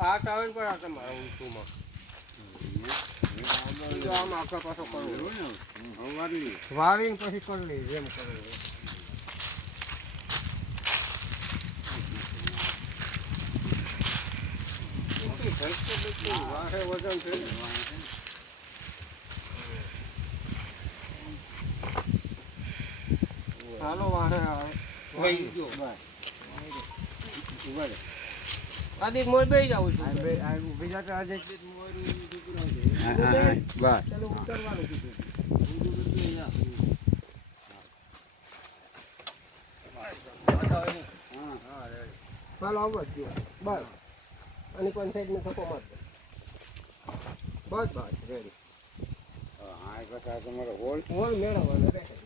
હાથ આવે ને પણ આ તમારા ઊંચુંમાં આમ આખા પાછો કરવો વાળીને પછી કરી લઈ જેમ કરવું હાલો વાહે આવે વહી ગયો આદિક મોર બેહી જાવું છું બીજા તો આજે બસ ચાલો ઉતરવાનું કીધું ચાલો આવવા જ દો બસ અને કોઈ સાઈડ ને થકો મારતો બસ બસ રેડી તમારો હોલ હોલ મેળવવાનો રહે